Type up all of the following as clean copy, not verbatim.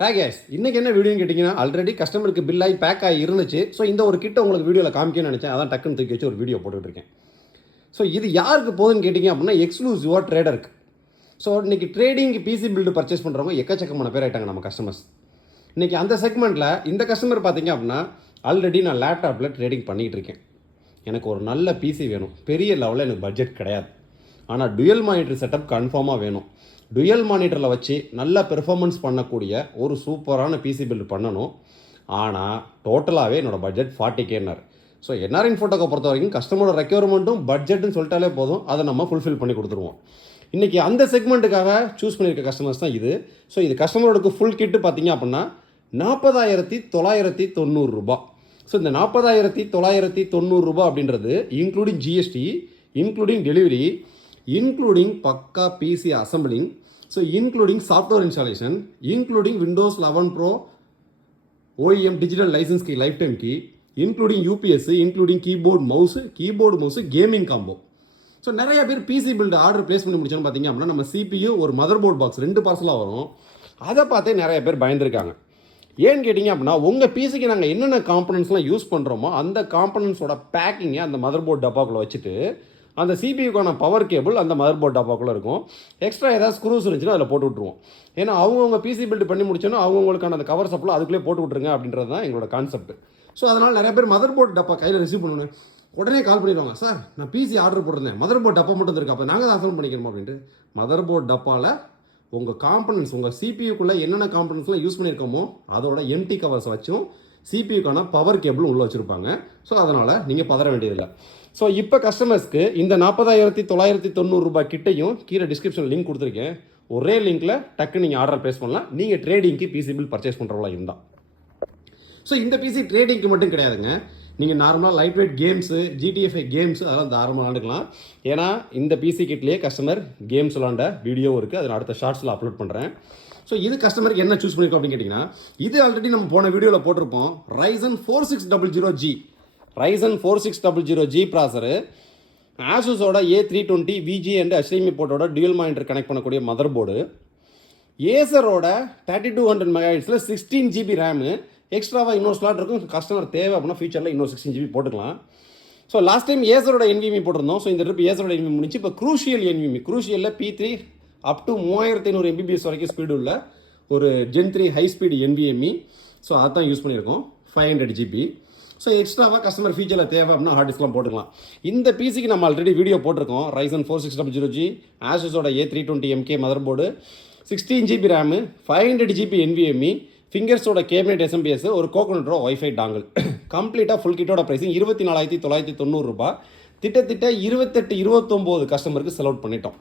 ஹே case, இன்றைக்கி என்ன வீடியோன்னு கேட்டிங்கன்னா, ஆல்ரெடி கஸ்டமருக்கு பில் ஆகி பேக் ஆகி இருந்துச்சு. ஸோ இந்த ஒரு கிட்ட உங்களுக்கு வீடியோவில் காமிக்கணும்னு நினச்சேன். அதான் டக்குன்னு தூக்கி வச்சு ஒரு வீடியோ போட்டுட்ருக்கேன். ஸோ இது யாருக்கு போகுதுன்னு கேட்டிங்க அப்படின்னா, எக்ஸ்க்ளூசிவாக ட்ரேடருக்கு. ஸோ இன்றைக்கி ட்ரேடிங்கு பிசி பில்டு பர்ச்சேஸ் பண்ணுறவங்க எக்கச்சக்கமான பேர் ஆகிட்டாங்க நம்ம கஸ்டமர்ஸ். இன்றைக்கி அந்த செக்மெண்ட்டில் இந்த கஸ்டமர் பார்த்திங்க அப்படின்னா, ஆல்ரெடி நான் லேப்டாப்பில் ட்ரேடிங் பண்ணிகிட்டு இருக்கேன். எனக்கு ஒரு நல்ல பிசி வேணும். பெரிய லெவலில் எனக்கு பட்ஜெட் கிடையாது. ஆனால் டுயல் மானிட்டர் செட்டப் கன்ஃபார்மாக வேணும். டுயல் மானிட்டரில் வச்சு நல்ல பெர்ஃபார்மன்ஸ் பண்ணக்கூடிய ஒரு சூப்பரான பிசி பில்டு பண்ணணும். ஆனால் டோட்டலாகவே என்னோடய பட்ஜெட் 40K. ஸோ என்ஆர்இன் ஃபோட்டோவை பொறுத்த வரைக்கும் கஸ்டமரோட ரெக்யர்மெண்ட்டும் பட்ஜெட்டுன்னு சொல்லிட்டாலே போதும், அதை நம்ம ஃபுல்ஃபில் பண்ணி கொடுத்துருவோம். இன்றைக்கி அந்த செக்மெண்ட்டுக்காக சூஸ் பண்ணியிருக்க கஸ்டமர்ஸ் தான் இது. ஸோ இது கஸ்டமரோட ஃபுல் கிட்டு பார்த்திங்க அப்படின்னா 40,990 ரூபா. ஸோ இந்த 40,990 ரூபா அப்படின்றது including GST, including delivery, including pucca PC assembling, so including software installation, including Windows 11 pro OEM digital licence key lifetime key, including UPS, including keyboard mouse gaming combo. So நிறைய பேர் PC build order place பண்ணி முடிச்சோன்னு பார்த்தீங்க அப்படின்னா நம்ம CPU ஒரு mother board box 2 பார்சலாக வரும். அதை பார்த்தே நிறைய பேர் பயந்துருக்காங்க. ஏன்னு கேட்டிங்க அப்படின்னா, உங்கள் பிசிக்கு நாங்கள் என்னென்ன காம்பனன்ட்ஸ்லாம் யூஸ் பண்ணுறோமோ அந்த காம்பனன்ட்ஸோட பேக்கிங்கை அந்த மதர் போர்ட் டப்பாக்குள்ளே வச்சுட்டு அந்த சிபியூக்கான பவர் கேபிள் அந்த மதர் போர்ட் டப்பாக்குள்ளே இருக்கும். எக்ஸ்ட்ரா ஏதாவது ஸ்க்ரூஸ் இருந்துச்சுன்னா அதில் போட்டு விட்ருவோம். ஏன்னா அவங்கவுங்க பிசி பில்டு பண்ணி முடிச்சோன்னா அவங்களுக்கான அந்த கவர் சப்ளை அதுக்குள்ளே போட்டு விட்ருங்க அப்படின்றது தான் எங்களோட கான்செப்ட். ஸோ அதனால் நிறைய பேர் மதர் போர்ட் டப்பா கையில் ரிசீவ் பண்ணணும் உடனே கால் பண்ணிடுவாங்க, சார் நான் பிசி ஆர்டர் போட்டிருந்தேன், மதர் போர்ட் டப்பா மட்டும் இருக்கு, அப்போ நாங்கள் தான் அசம்பிள் பண்ணிக்கிறோம் அப்படின்ட்டு. மதர் போர்ட் டப்பாவில் உங்கள் காம்பனன்ட்ஸ், உங்கள் சிபியூக்குள்ளே என்னென்ன காம்பனன்ட்ஸ்லாம் யூஸ் பண்ணியிருக்கோமோ அதோட எம்டி கவர்ஸ் வச்சும் சிபியூக்கான பவர் கேபிள் உள்ளே வச்சுருப்பாங்க. ஸோ அதனால் நீங்கள் பதற வேண்டியதில்லை. ஸோ இப்போ கஸ்டமர்ஸ்க்கு இந்த 40,990 ரூபாய் கிட்டையும் கீழே டிஸ்கிரிப்ஷனில் லிங்க் கொடுத்துருக்கேன். ஒரே லிங்க்கில் டக்கு நீங்கள் ஆர்டர் ப்ளேஸ் பண்ணலாம். நீங்கள் ட்ரேடிங்க்கு பிசி பில் பர்ச்சேஸ் பண்ணுறவங்களா இருந்தால். ஸோ இந்த பிசி ட்ரேடிங்க்கு மட்டும் கிடையாதுங்க. நீங்கள் நார்மலாக லைட் வெயிட் கேம்ஸு, ஜிடிஎஃப்ஐ கேம்ஸு அதெல்லாம் தாராளமாக விளாண்டுக்கலாம். ஏன்னா இந்த பிசி கிட்லேயே கஸ்டமர் கேம்ஸ் விளாண்ட வீடியோவும் இருக்குது. அதை அடுத்த ஷார்ட்ஸில் அப்லோட் பண்ணுறேன். ஸோ இது கஸ்டமருக்கு என்ன சூஸ் பண்ணியிருக்கோம் அப்படின்னு கேட்டிங்கன்னா, இது ஆல்ரெடி நம்ம போன வீடியோவில் போட்டிருப்போம். Ryzen 4600G Ryzen 4600G processor, ஆசூஸோட A320 VG அண்ட் HDMI போர்ட்டோட டியூல் மானிட்டர் கனெக்ட் பண்ணக்கூடிய மதர் போர்டு, ஏசரோட 3200 MHz 16GB ரேமு, எக்ஸ்ட்ராவாக இன்னொரு ஸ்லாட் இருக்கும். கஸ்டமர் தேவை அப்படின்னா ஃபியூச்சரில் இன்னொரு 16GB போட்டுக்கலாம். ஸோ லாஸ்ட் டைம் ஏசரோட NVMe போட்டிருந்தோம். ஸோ இந்த ட்ரிப் ஏசரோட NVMe முடிச்சு இப்போ crucial NVMe, க்ரூஷியலில் P3 up to 3500 MBPS வரைக்கும் ஸ்பீடு உள்ள ஒரு Gen 3 high speed NVMe. So அதான் யூஸ் பண்ணியிருக்கோம் 500GB. ஸோ எக்ஸ்ட்ராவாக கஸ்டமர் ஃபீச்சரில் தேவை அப்படின்னா ஹார்ட் டிஸ்க்லாம் போட்டுக்கலாம். இந்த பிசிக்கு நம்ம ஆல்ரெடி வீடியோ போட்டிருக்கோம். Ryzen 4600G, ஆசூஸோட A320 MK mother board, 16GB RAM, 500GB NVMe, ஃபிங்கர்ஸோட கேபினெட் SMPS, ஒரு கோகோனட்டோட ஒய்ஃபை டாங்கிள். கம்ப்ளீட்டாக ஃபுல் கிட்டோட ப்ரைஸிங் 24,990 ரூபா. திட்டத்திட்ட 28-29 கஸ்டமருக்கு செல் அவுட் பண்ணிட்டோம்.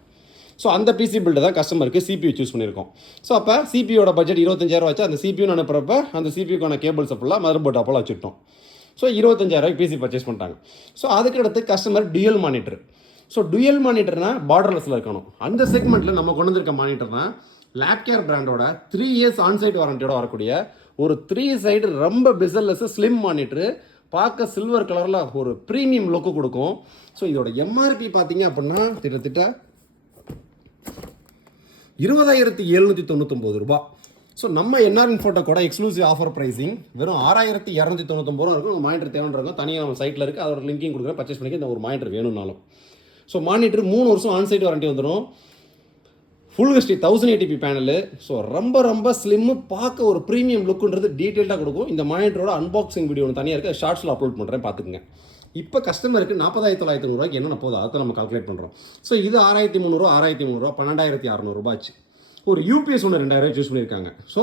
ஸோ அந்த பிசி பில்டு தான் கஸ்டமருக்கு சிபியூ சூஸ் பண்ணியிருக்கோம். ஸோ அப்போ சிபியோட பட்ஜெட் 25,000 வச்சு அந்த சிபியூன்னு அனுப்புறப்ப அந்த சிபியூக்கான கேபிள்ஸ் ஃபுல்லாக மதர் போர்ட் அப்போலாம் வச்சுட்டோம். ஸோ 25,000 பிசி பர்ச்சேஸ் பண்ணிட்டாங்க. ஸோ அதுக்கடுத்து customer dual monitor. So dual மானிட்டர்னால் பார்டர்லெஸில் இருக்கணும். அந்த செக்மெண்ட்டில் நம்ம கொண்டு வந்திருக்க மானிட்டர்னால் லேப்கேர் பிராண்டோட 3 இயர்ஸ் ஆன்சைட் வாரண்டியோட வரக்கூடிய ஒரு 3 சைடு ரொம்ப பிசல்லெஸ் ஸ்லிம் மானிட்டரு, பார்க்க சில்வர் கலரில் ஒரு ப்ரீமியம் லுக்கு கொடுக்கும். ஸோ இதோட எம்ஆர்பி பார்த்தீங்க அப்படின்னா கிட்டத்தட்ட 20,799 ரூபா. ஸோ நம்ம என்ஆர்இன் ஃபோட்டோ கூட எக்ஸ்க்ளூசிவ் ஆஃபர் ப்ரைஸிங் வெறும் 6,299 ரூபா இருக்கும். மானிட்டர் தேவைன்றவங்க தனியாக நம்ம சைட்டில் இருக்குது, அதோட லிங்கையும் கொடுக்குறேன், பர்ச்சேஸ் பண்ணிக்க. இந்த ஒரு மானிட்டர் வேணும்னாலும். ஸோ மானிட்டர் 3 வருஷம் ஆன்சைட் வாரண்டி வந்துடும். Full HD 1080p panel. So ரொம்ப ரொம்ப ஸ்லிம்மு, பார்க்க ஒரு ப்ரீமியம் லுக்குன்றது டீட்டெயிலாக கொடுக்கும். இந்த மானிட்டரோட அன்பாக்சிங் வீடியோ ஒன்று தனியாக இருக்குது, ஷார்ட்ஸில் அப்லோட் பண்ணுறேன், பார்த்துக்குங்க. இப்போ கஸ்டமருக்கு 40,990 ரூபாய்க்கு என்னென்ன போதும் அதை நம்ம கால்குலேட் பண்ணுறோம். ஸோ இது 6,300, 6,300, 12,600 ரூபா ஆச்சு. ஒரு யூபிஎஸ் ஒன்று 2,000 சூஸ் பண்ணியிருக்காங்க. ஸோ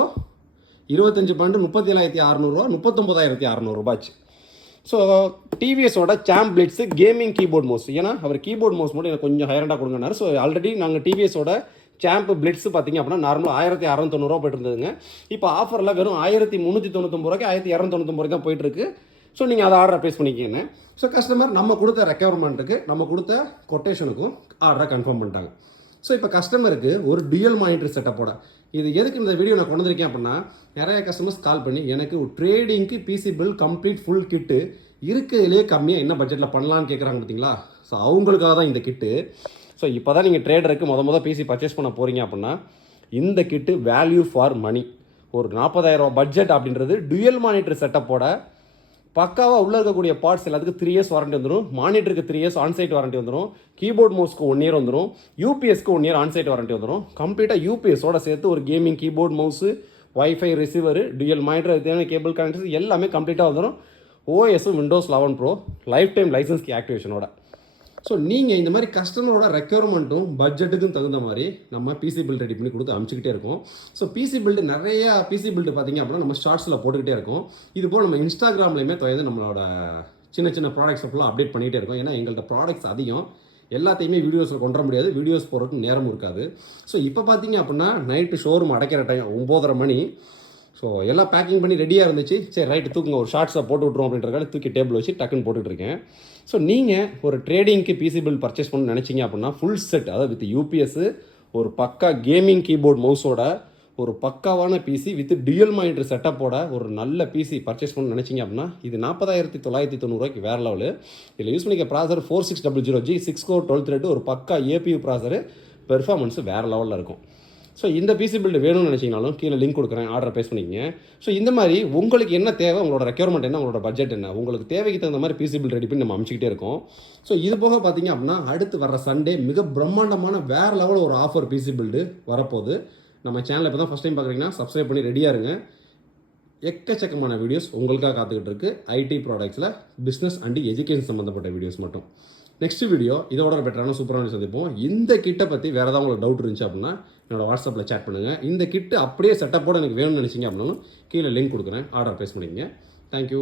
25 பாயிண்ட் 37,600 ரூபா, 39,600 ரூபா ஆச்சு. ஸோ டிவிஎஸோட Champ Blitz gaming keyboard mouse, ஏன்னா அவர் கீபோர்ட் மவுஸ் மட்டும் எனக்கு கொஞ்சம் ஹைரண்டாக கொடுங்கனாரு. ஸோ ஆல்ரெடி நாங்கள் டிவிஎஸோட சாம்ப் பிளிட்ஸு பார்த்திங்க அப்படின்னா நார்மலாக 1,690 ரூபா போயிட்டு இருந்ததுங்க. இப்போ ஆஃபரில் வெறும் 1,399 ரூபாய்க்கு 1,299 ரூபாய்க்கு தான் போயிட்டுருக்கு. ஸோ நீங்கள் அதை ஆர்டரை ப்ளேஸ் பண்ணிக்கிங்க. ஸோ கஸ்டமர் நம்ம கொடுத்த ரெக்யர்மெண்ட்டுக்கு, நம்ம கொடுத்த கொட்டேஷனுக்கும் ஆர்டரை கன்ஃபார்ம் பண்ணிட்டாங்க. ஸோ இப்போ கஸ்டமருக்கு ஒரு டுயல் மானிட்டர் செட்டப்போட இது எதுக்கு இந்த வீடியோ நான் கொண்டு வந்திருக்கேன் அப்படின்னா, நிறைய கஸ்டமர்ஸ் கால் பண்ணி எனக்கு ஒரு ட்ரேடிங்க்கு PC build complete full kit இருக்கிறதுலேயே கம்மியாக என்ன பட்ஜெட்டில் பண்ணலான்னு கேட்குறாங்க பார்த்தீங்களா. ஸோ அவங்களுக்காக தான் இந்த கிட்டு. ஸோ இப்போ தான் நீங்கள் ட்ரேடருக்கு பிசி பர்ச்சேஸ் பண்ண போகிறீங்க அப்படின்னா இந்த கிட்டு வேல்யூ ஃபார் மணி. ஒரு 40,000 பட்ஜெட் அப்படின்றது டுயல் மானிட்டர் செட்டப்போட பக்காவாக உள்ளே இருக்கக்கூடிய பார்ட்ஸ் எல்லாத்துக்கும் 3 இயர்ஸ் வாரண்டி வந்துடும். மானிட்டருக்கு 3 இயர்ஸ் ஆன்சைட் வாரண்டி வந்துடும். கீபோர்ட் மவுஸ்க்கு 1 இயர் வந்துடும். யூபிஎஸ்க்கு 1 இயர் ஆன்சைட் வாரண்டி வந்துடும். கம்ப்ளீட்டாக யூபிஎஸோட சேர்த்து ஒரு gaming keyboard mouse, wifi receiver, dual monitor, தேவையான கேபிள் கனெக்டர்ஸ் எல்லாமே கம்ப்ளீட்டாக வந்துடும். ஓஎஸும் விண்டோஸ் 11 ப்ரோ லைஃப் டைம் லைசன்ஸ்க்கு ஆக்டிவேஷனோட. ஸோ நீங்கள் இந்த மாதிரி கஸ்டமரோட ரெக்யர்மெண்ட்டும் பட்ஜெட்டுக்கும் தகுந்த மாதிரி நம்ம பிசி பில்ட் ரெடி பண்ணி கொடுத்து அனுப்பிச்சிக்கிட்டே இருக்கோம். ஸோ பிசி பில்டு நிறையா பிசி பில்டு பார்த்திங்க அப்படின்னா நம்ம ஷார்ட்ஸில் போட்டுக்கிட்டே இருக்கோம். இது போல் நம்ம இன்ஸ்டாகிராம்லையுமே தொடர்ந்து நம்மளோட சின்ன சின்ன ப்ராடக்ட்ஸ் ஃபுல்லாக அப்டேட் பண்ணிகிட்டே இருக்கோம். ஏன்னா எங்கள்கிட்ட ப்ராடக்ட்ஸ் அதிகம், எல்லாத்தையுமே வீடியோஸில் கொண்டு வர முடியாது, வீடியோஸ் போகிறதுக்கு நேரமும் இருக்காது. ஸோ இப்போ பார்த்தீங்க அப்படின்னா நைட்டு ஷோரூம் அடைக்கிற டைம் 9:30 மணி. ஸோ எல்லாம் பேக்கிங் பண்ணி ரெடியாக இருந்துச்சு. சரி ரைட்டு தூக்குங்க, ஒரு ஷார்ட்ஸை போட்டு விட்ருவோம் அப்படின்றக்காக தூக்கி டேபிள் வச்சு டக்குன்னு போட்டுட்ருக்கேன். ஸோ நீங்கள் ஒரு ட்ரேடிங்க்கு பிசி பில் பர்ச்சேஸ் பண்ண நினச்சிங்க அப்படின்னா ஃபுல் செட், அதாவது வித் யூபிஎஸ், ஒரு பக்கா கேமிங் கீபோர்ட் மவுஸோட ஒரு பக்காவான பிசி வித் டியூயல் மானிட்டர் செட்டப்போட ஒரு நல்ல பிசி பர்ச்சேஸ் பண்ண நினச்சிங்க அப்படின்னா இது 40,990 வேறு லெவலு. இதில் யூஸ் பண்ணிக்க ப்ராசர் 4600G 6 கோர் 12 த்ரெட், ஒரு பக்கா ஏபியூ ப்ராசரு, பெர்ஃபார்மன்ஸு வேறு லெவலில் இருக்கும். ஸோ இந்த பிசி பில்டு வேணும்னு நினச்சிங்கனாலும் கீழே லிங்க் கொடுக்குறேன், ஆர்டர் பேஸ் பண்ணிக்கங்க. ஸோ இந்த மாதிரி உங்களுக்கு என்ன தேவை, உங்களோட ரெக்யர்மெண்ட் என்ன, உங்களோட பட்ஜெட் என்ன, உங்களுக்கு தேவைக்கு தகுந்த மாதிரி பிசி பில் ரெடி பண்ணி நம்ம அமைச்சிக்கிட்டே இருக்கோம். ஸோ இது போக பார்த்தீங்க அப்படின்னா அடுத்து வர சண்டே மிக பிரம்மாண்டமான வேறு லெவலில் ஒரு ஆஃபர் பிசி பில்டு வரப்போகுது. நம்ம சேனலில் இப்போ தான் ஃபஸ்ட் டைம் பார்க்குறீங்கன்னா சப்ஸ்கிரைப் பண்ணி ரெடியாக இருங்க. எக்கச்சக்கமான வீடியோஸ் உங்களுக்காக காத்துக்கிட்டு இருக்குது. ஐடி ப்ராடக்ட்ஸில் பிஸ்னஸ் அண்ட் எஜுகேஷன் சம்மந்தப்பட்ட வீடியோஸ் மட்டும். நெக்ஸ்ட் வீடியோ இதோட பெட்டரான சூப்பரான சந்திப்போம். இந்த கிட்டை பற்றி வேறு ஏதாவது உங்களுக்கு டவுட் இருந்துச்சு அப்படின்னா என்னோடய வாட்ஸ்அப்பில் சேட் பண்ணுங்கள். இந்த கிட்டு அப்படியே செட்டப்போடு எனக்கு வேணும்னு நினச்சிங்க அப்படின்னாலும் கீழே லிங்க் கொடுக்குறேன், ஆர்டர் ப்ளேஸ் பண்ணிக்கங்க. தேங்க்யூ.